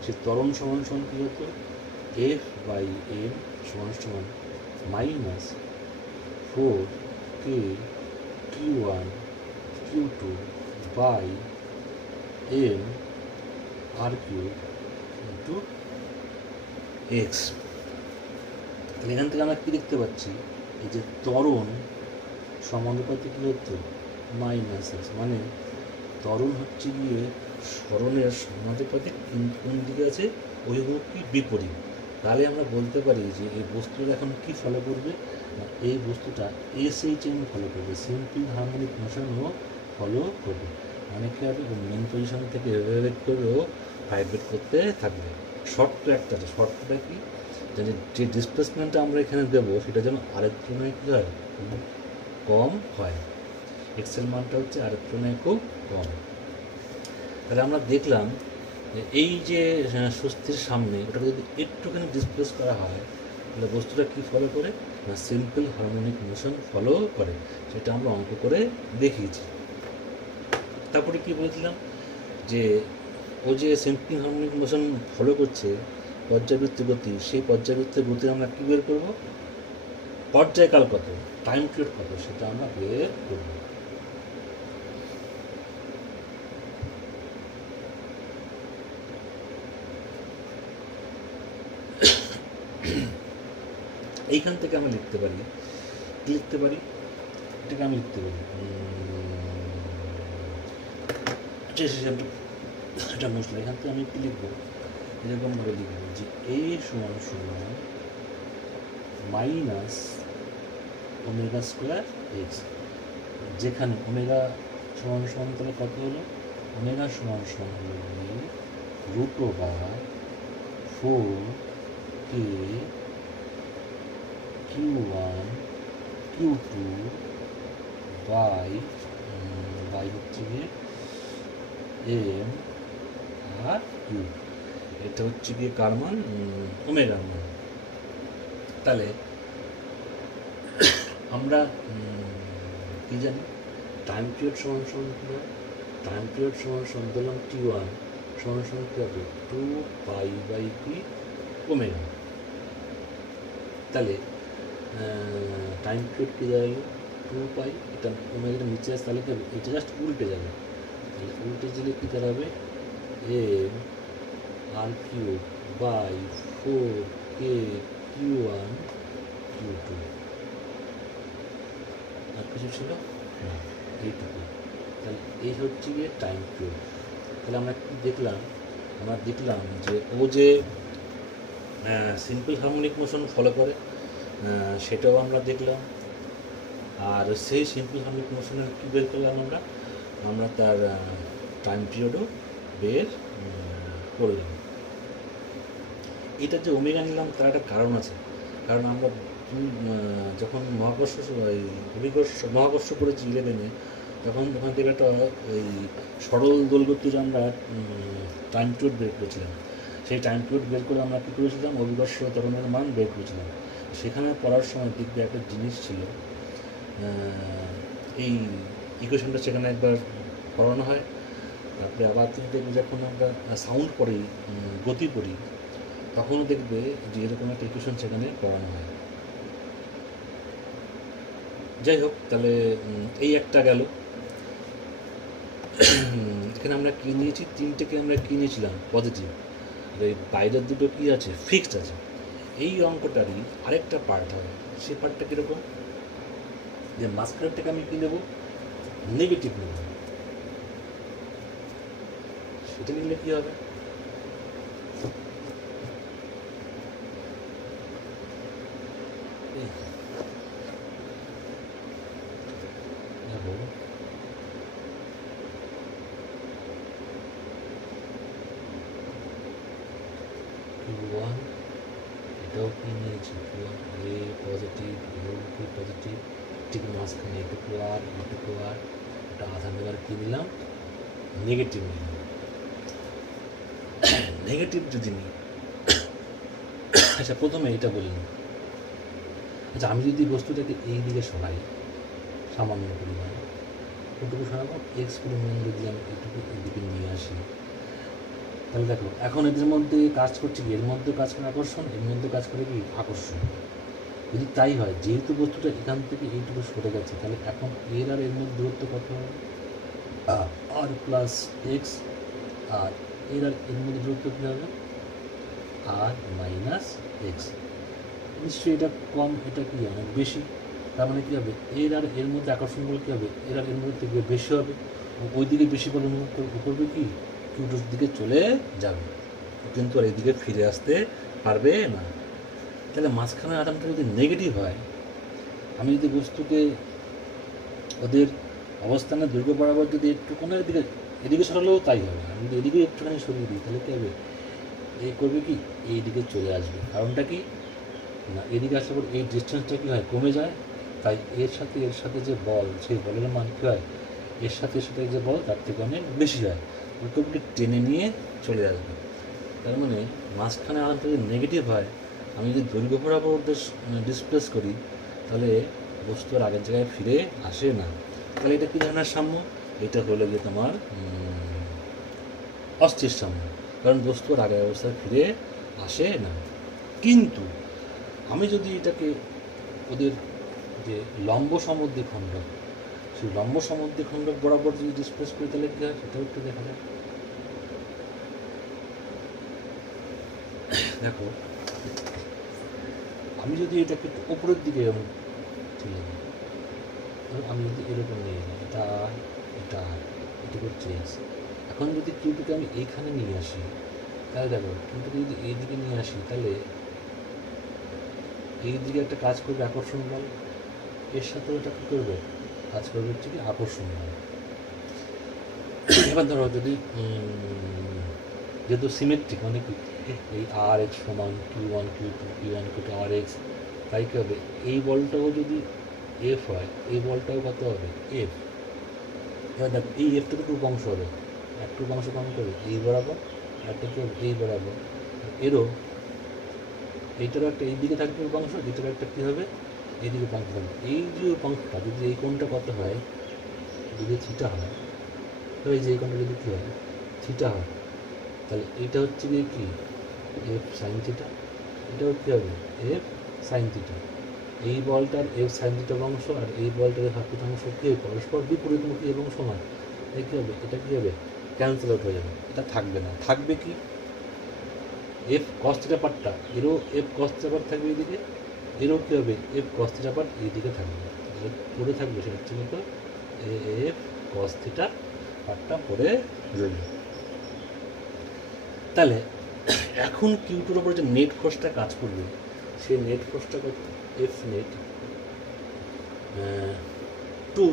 সেই ত্বরণ সমান কী হতো এফ বাই এম সমান minus 4k q1 q2 by M R cube into X. তাহলে এখান থেকে আমরা কী দেখতে পাচ্ছি, এই যে ত্বরণ সমানুপাতে কী হতো মাইনাস এক্স, মানে ত্বরণ হচ্ছে গিয়ে সরণের সমানুপাতে কোন দিকে আছে অভিমুখ কি বিপরীত। তাহলে আমরা বলতে পারি যে এই বস্তুটা এখন কী ফলো করবে না, এই বস্তুটা SHM ফলো করবে, সিম্পল হারমোনিক মোশনও ফলো করবে। মানে কী হবে মেন পজিশন থেকে এভাবে করেও ভাইব্রেট করতে থাকবে। শর্ত একটা আছে, শর্তটা কি যে ডিসপ্লেসমেন্টটা আমরা এখানে দেবো সেটা যেন আরেক তুলনায় কী হয় কম হয়, এক্সেল মানটা হচ্ছে আরেক তুলনায় খুব কম। তাহলে আমরা দেখলাম যে এই যে স্বস্তির সামনে ওটাকে যদি একটুখানি ডিসপ্লেস করা হয় তাহলে বস্তুটা কী ফলো করে না সিম্পল হারমোনিক মোশন ফলো করে, সেটা আমরা অঙ্ক করে দেখিয়েছি। তারপরে কি বলেছিলাম যে ও যে সিম্পল হারমোনিক মোশন ফলো করছে পর্যায়বৃত্ত গতি, সেই পর্যায়বৃত্ত গতির আমরা কী বের করবো, পর্যায়কাল কত, টাইম পিরিয়ড কত, সেটা আমরা বের করব। এইখান থেকে আমরা লিখতে পারি, এটাকে আমি লিখতে পারি এটা মশলা। এখান থেকে আমি কি লিখবো, এরকমভাবে লিখবো যে এ সমান সমান মাইনাস ওমেগা স্কোয়ার এক্স, যেখানে ওমেগা সমান সমান তাহলে কত হলো, ওমেগা সমান সমান হলো root over 4k Q1 Q2 by হচ্ছে গিয়ে এম আর কিউ। এটা হচ্ছে গিয়ে কার মান, ওমেগার মান। তাহলে আমরা কি জানি টাইম পিরিয়ড সমান সমান কী হয়, টাইম পিরিয়ড সমান সমান ধরলাম T1 সমান সমান কী হবে 2π/p ওমেগা। তাহলে টাইম পিরিয়ড কী দাঁড়ালো 2π, এটা ওমেগাটা নিচে আসে তাহলে কি হবে, এটা জাস্ট উল্টে যাবে, তাহলে উল্টে দিলে কী দাঁড়াবে M R Q by 4k Q1 Q2। আর কিছু ছিল না, এইটুকু। তাহলে এই হচ্ছে গিয়ে টাইম পিরিয়ড। তাহলে আমরা কি দেখলাম, আমরা দেখলাম যে ও যে সিম্পল হারমোনিক মোশন ফলো করে সেটাও আমরা দেখলাম, আর সেই সিম্পল হারমোনিক মোশনের কী বের করলাম আমরা তার টাইম পিরিয়ডও বের করলাম। এটা যে ওমেগা নিলাম তার একটা কারণ আছে, কারণ আমরা যখন মহাকর্ষ করেছি 11-এ, তখন ওখান থেকে একটা এই সরল দোলগতির আমরা টাইম পিরিয়ড বের করেছিলাম। সেই টাইম পিরিয়ড বের করে আমরা কী করেছিলাম, অভিকর্ষ ত্বরণের মান বের করেছিলাম। সেখানে পড়ার সময় দেখবে একটা জিনিস ছিল, এই ইকুয়েশনটা সেখানে একবার পড়ানো হয়, তারপরে আবার তুমি দেখবে যখন আমরা সাউন্ড পড়ি, গতি পড়ি, তখনও দেখবে যে এরকম একটা ইকুয়েশন সেখানে পড়ানো হয়। যাই হোক, তাহলে এই একটা গেল। এখানে আমরা কী নিয়েছি, তিনটেকে আমরা কী নিয়েছিলাম পজিটিভ, আর এই বাইরের দুটো কী আছে ফিক্সড আছে। এই অঙ্কটারই আরেকটা পার্ট হবে, সেই পার্টটা কীরকম, যে মাঝখানটাকে আমি কী নেব, নেগেটিভ নেব। সেটা নিলে কী হবে, Q1 এটাও কি নিয়েছি, Q1 এ পজিটিভ, এও কি পজিটিভ, ঠিক মাঝখানে এটুকু আর এটা আধা নেবার কী নিলাম, নেগেটিভ নিলাম। নেগেটিভ যদি নিই, আচ্ছা প্রথমে এটা বলি না, আচ্ছা আমি যদি বস্তুটাকে এই দিকে সরাই সামান্য পরিমাণ, ওটুকু সরাবো এক্স পরিমাণ যদি আমি এইটুকু এদিকে নিয়ে আসি, তাহলে দেখো এখন এদের মধ্যে কাজ করছে কি, এর মধ্যে কাজ করে আকর্ষণ, এর মধ্যে কাজ করে কি আকর্ষণ। যদি তাই হয়, যেহেতু বস্তুটা এখান থেকে এইটুকু সরে গেছে, তাহলে এখন এর আর এর মধ্যে দূরত্ব কত হবে, আর প্লাস এক্স, আর এর আর এর মধ্যে দূরত্ব কী হবে, আর মাইনাস এক্স। নিশ্চয়ই এটা কম, এটা কি অনেক বেশি, তার মানে কী হবে, এর আর এর মধ্যে আকর্ষণ বলে কী হবে, এর আর এর মধ্যে থেকে বেশি হবে, ওই দিকে বেশি বলে অনুভব করবে কি, Q2 দিকে চলে যাবে, কিন্তু আর এদিকে ফিরে আসতে পারবে না। তাহলে মাঝখানের আধানটা যদি নেগেটিভ হয়, আমি যদি বস্তুকে ওদের অবস্থানের দৈর্ঘ্য বরাবর যদি একটুখানি এদিকে সরালেও তাই হবে, আমি যদি এদিকে একটুখানি সরিয়ে দিই তাহলে কী হবে, এ করবে কি এই দিকে চলে আসবে। কারণটা কি না, এদিকে আসার পর এই ডিস্টেন্সটা কী হয়, কমে যায়, তাই এর সাথে যে বল, সেই বলের মান কী হয়, এর সাথে যে বল তার থেকে অনেক বেশি হয়। উল্টোপিঠে টেনে নিয়ে চলে আসবে। তার মানে মাঝখানে আধানটা যদি নেগেটিভ হয়, আমি যদি দৈর্ঘ্য বরাবর ডিসপ্লেস করি, তাহলে বস্তু আর আগের জায়গায় ফিরে আসে না। তাহলে এটা কী ধরনের সাম্য? এটা হলো গিয়ে তোমার অস্থির সাম্য, কারণ বস্তু আর আগের অবস্থায় ফিরে আসে না। কিন্তু আমি যদি এটাকে ওদের যে লম্ব সমদ্বিখণ্ডক, সেই লম্ব সমদ্বিখণ্ডক বরাবর যদি ডিসপ্লেস করি, তাহলে কী হয় সেটাও একটু দেখা যায়। দেখো, আমি যদি এটাকে একটু উপরের দিকে ঠেলে দিই, আমি যদি এরকম নিয়ে যাই, এটা করছি এক্স। এখন যদি কিউটাকে আমি এইখানে নিয়ে আসি, তাহলে দেখো কিউটাকে যদি এই দিকে নিয়ে আসি, তাহলে এই দিকে একটা কাজ করবে আকর্ষণ বল, এর সাথেও এটা কী করবে, কাজ করবে হচ্ছে কি আকর্ষণ বল। এবার ধরো যদি যেহেতু সিমেট্রিক, মানে কি এই আর এক্স সমান Q1 Q2 Q1 Q2 আর এক্স, তাই কী হবে, এই বলটাও যদি এফ হয়, এই বলটাও কত হবে এফ। এবার দেখো এই এফটা তো উপাংশ হবে, একটা উপাংশ কম করবে এই বরাবর, একটা কী হবে এই বরাবর, এরও এইটারও একটা এই দিকে থাকবে উপাংশ, যেটারও একটা কী হবে এইদিকে উপাংশ থাকবে। এই যে উপাংশটা যদি এই কোণটা কত হয়, যদি থিটা হয়, তো এই যে এই কোণটা যদি কী হয় থিটা হয়, তাহলে এটা হচ্ছে গিয়ে কি এফ সাইন থিটা, এটাও কী হবে এফ সাইন থিটা। এই বলটার এফ সাইন থিটা অংশ আর এই বলটার এফ থিটা অংশ কী পরস্পর বিপরীতমুখী এবং সমান, তাই কী হবে, এটা কী হবে ক্যান্সেল আউট হয়ে যাবে, এটা থাকবে না। থাকবে কি এফ কস থিটা পার্টটা, এরও এফ কস থিটা পার্ট থাকবে এইদিকে, এরও কী হবে এফ কস থিটা পার্ট এইদিকে থাকবে, পড়ে থাকবে সেটা হচ্ছে মতো এফ কস থিটা পার্টটা পড়ে রইল। তাহলে এখন কিউটোর ওপরে যে নেট ফোর্সটা কাজ করবে, সেই নেট ফোর্সটা কত, এফ নেট 2,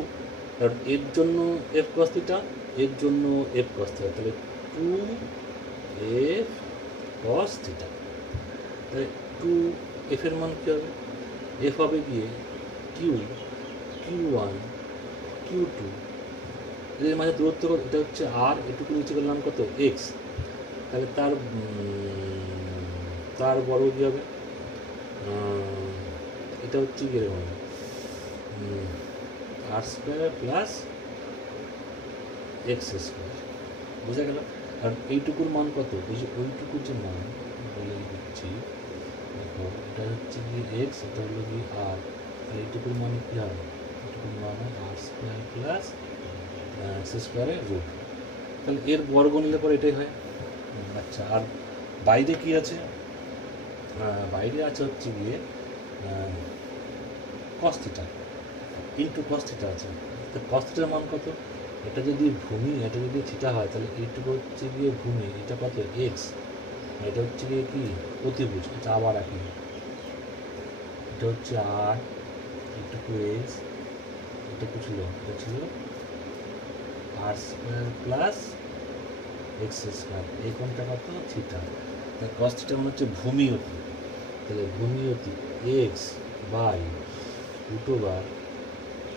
কারণ এর জন্য এফ কস থিটা, এর জন্য এফ কস থিটা, তাহলে 2 এফ কস থিটা। তাহলে 2 এফের মান কী হবে, এফ হবে গিয়ে Q1 Q2, এদের মাঝে দূরত্ব কত, এটা হচ্ছে আর, এটুকু নিচে করলাম কত এক্স, তাহলে তার বর্গ কী হবে, এটা হচ্ছে কি এরকম আর স্কোয়ার প্লাস এক্স স্কোয়ার, বোঝা গেল। কারণ এইটুকুর মান কত, ওই যে ওইটুকুর যে মান বলে দিচ্ছি, দেখো এটা হচ্ছে কি এক্স, এটা হলো কি আর, তাহলে এইটুকুর মান কী হয়, এইটুকুর মান হয় আর স্কোয়ার প্লাস এক্স স্কোয়ারের রুট, তাহলে এর বর্গ নিলে পরে এটাই হয়। আচ্ছা, আর বাইরে কি আছে, বাইরে আছে হচ্ছে গিয়ে cos theta into cos theta আছে, তো কস থিটার মান কত, এটা যদি ভূমি, এটা যদি থিটা হয়, তাহলে এইটুকু হচ্ছে গিয়ে ভূমি, এটা কত এক্স, এটা হচ্ছে গিয়ে কি অতিভুজ, এটা আবার একই, এটা হচ্ছে আর, এইটুকু এক্স, এটুকু ছিল, এটা ছিল আর স্কোয়ার প্লাস এক্স স্কোয়ার, এই কোণটা কত থিটা, তাই কস থিটা মানে হচ্ছে ভূমি অতি, তাহলে ভূমি অতি X by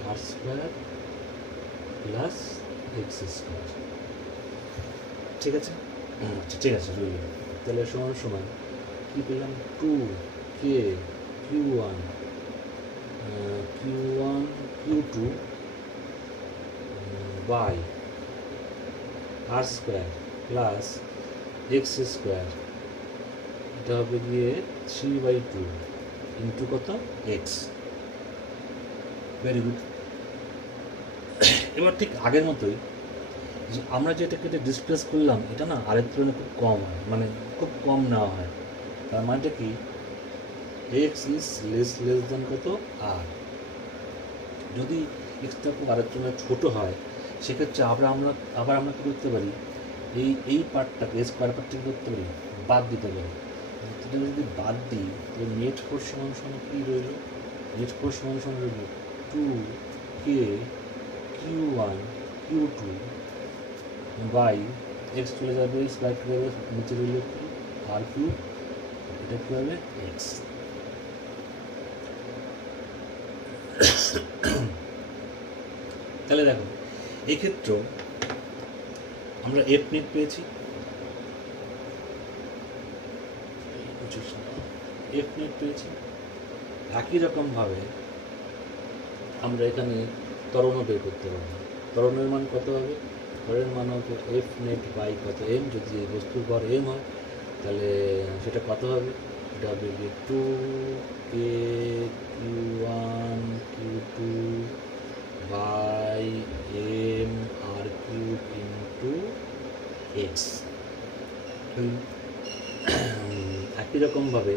√R square plus X square. ঠিক আছে, আচ্ছা ঠিক আছে রইল। তাহলে সমান সমান কী পেলাম, 2k Q1 Q2 by R square plus X square, এটা হবে গিয়ে 3/2 ইন্টু কত এক্স। Very good. এবার ঠিক আগের মতোই যে আমরা যেটাকে ডিসপ্লেস করলাম, এটা না আরের তুলনায় খুব কম হয়, মানে খুব কম নেওয়া হয়, তার মানেটা কি এক্স ইজ লেস দেন কত আর, যদি এক্সটা খুব আরের তুলনায় ছোটো হয়, সেক্ষেত্রে আবার আমরা কী করতে পারি, এই পার্টটাকে স্কোয়ার পার্টটাকে করতে পারি বাদ দিতে পারি। এটা যদি বাদ দিই, তাহলে নেট ফোর্স সমান কী রইল, নেট ফোর্স সমান রইল 2k Q1 Q2 by x চলে যাবে, স্কোয়ার চলে যাবে, নিচে রইল কি আর কিউ, এটা কী হবে এক্স। তাহলে দেখো এক্ষেত্রেও আমরা এফ নেট পেয়েছি, এফ নেট পেয়েছি। একই রকমভাবে আমরা এখানে ত্বরণও বের করতে পারবো। ত্বরণের মান কত হবে? ত্বরণের মান হবে এফ নেট বাই কত এম। যদি এই বস্তুর ভর এম হয় তাহলে সেটা কত হবে? এটা হবে যে 2k q1 q2 by M R cube into X. একই রকমভাবে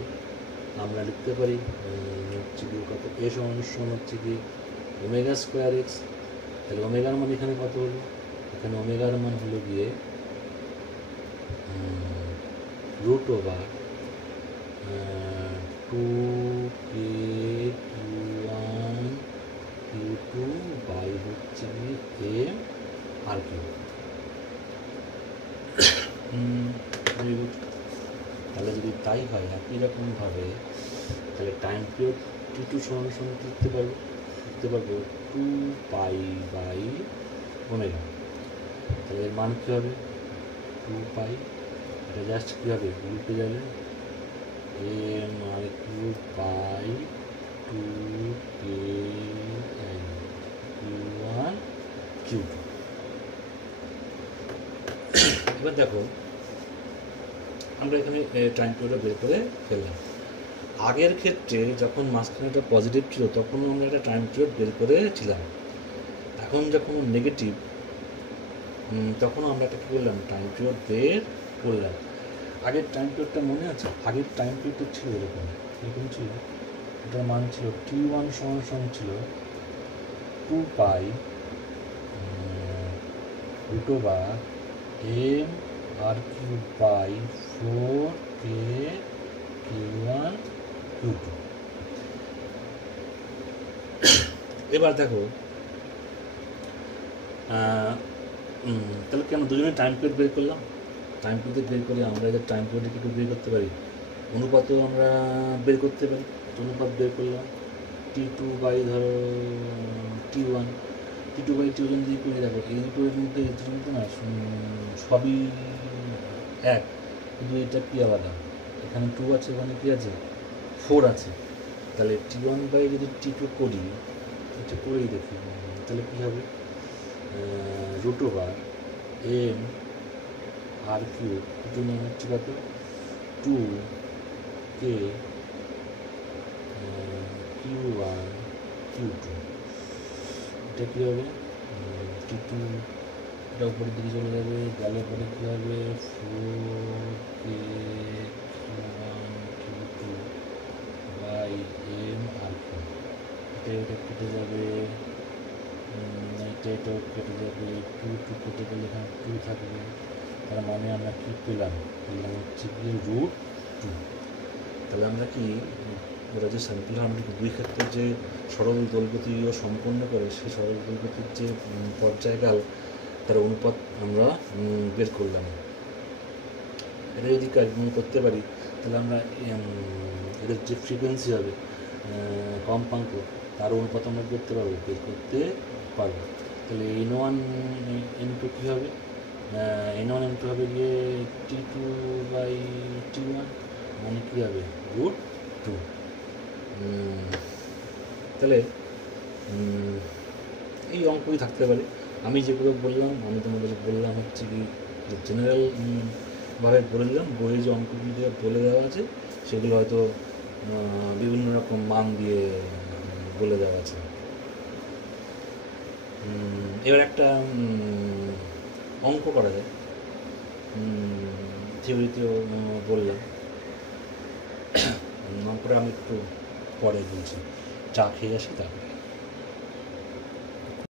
আমরা লিখতে পারি হচ্ছে কি কত এ সমান হচ্ছে কি ওমেগা স্কোয়ার এক্স। তাহলে ওমেগার মান এখানে কত হলো? এখানে ওমেগার মান হলো গিয়ে root over 2k q1 q2 by হচ্ছে কি এম আর কিউ। তাহলে যদি তাই হয় একই রকমভাবে তাহলে টাইম পিরিয়ড t2 সমান লিখতে পারবো 2 বাই ওমেগা। তাহলে এর মান কী হবে? 2 এটা জাস্ট কী হবে? উল্টে যাবে M R cube by 2k q1 q2। এবার দেখো আমরা এখানে টাইম পিরিয়ডটা বের করে ফেললাম। আগের ক্ষেত্রে যখন মাঝখানে একটা পজিটিভ ছিল তখনও আমরা একটা টাইম পিরিয়ড বের করেছিলাম। এখন যখন নেগেটিভ তখনও আমরা একটা কী করলাম? টাইম পিরিয়ড বের করলাম। আগের টাইম পিরিয়ডটা মনে আছে? আগের টাইম পিরিয়ডটা ছিল এরকম ছিল। এটার মান ছিল t1 সমান ছিল 2 root over M R cube by 4k q1 q2। এবার দেখো তাহলে কি আমরা দুজনে টাইম পিরিয়ড বের করলাম। টাইম পিরিয়ড বের করে আমরা এদের টাইম পিরিয়ডে কিছু বের করতে পারি, অনুপাতও আমরা বের করতে পারি। অনুপাত বের করলাম t2 বাই ধরো t1 বাই t1 যদি করে দেখো এই দুটোর মধ্যে না সবই এক, কিন্তু এটা কি আলাদা? এখানে 2 আছে, এখানে কি আছে? 4 আছে। তাহলে t1 বাই যদি t2 করি, এটা করেই দেখি, তাহলে কী হবে? Root over M R cube দুটো নিয়ে হচ্ছে কত? 2k q1 q2। এটা কী হবে? t2 এটা উপরের দিকে চলে যাবে, গেলে পরে কী হবে? 4k q1 q2 by M R Q. এটা কেটে যাবে, এটাও কেটে যাবে, 2 কেটে গেলে এখানে 2 থাকবে। তার মানে আমরা কী পেলাম? হচ্ছে কি √2। তাহলে আমরা কি ওরা যে স্যাম্পল হারমোনিক দুই ক্ষেত্রে যে সরল দোলগতিও সম্পন্ন করে সেই সরল দোলগতির যে পর্যায়কাল তার অনুপাত আমরা বের করলাম। এটা যদি ক্যালকুলেট করতে পারি তাহলে আমরা এদের যে ফ্রিকোয়েন্সি হবে কম্পাঙ্ক তার অনুপাত আমরা বের করতে পারবো। তাহলে n1 n2 কী হবে? n1 n2 হবে গিয়ে t2 বাই t1, মানে কী হবে? √2। তাহলে এই অঙ্কই থাকতে পারে। আমি যেগুলো বললাম, আমি তোমাদের বললাম হচ্ছে কি জেনারেল ভাবে বলে দিলাম। বইয়ে যে অঙ্কগুলো বলে দেওয়া আছে সেগুলো হয়তো বিভিন্ন রকম মান দিয়ে বলে দেওয়া আছে। এবার একটা অঙ্ক করা যায়, থিওরিতেও বললাম। অঙ্কটা আমি একটু পরে বলছি, চা খেয়ে আসি তারপরে।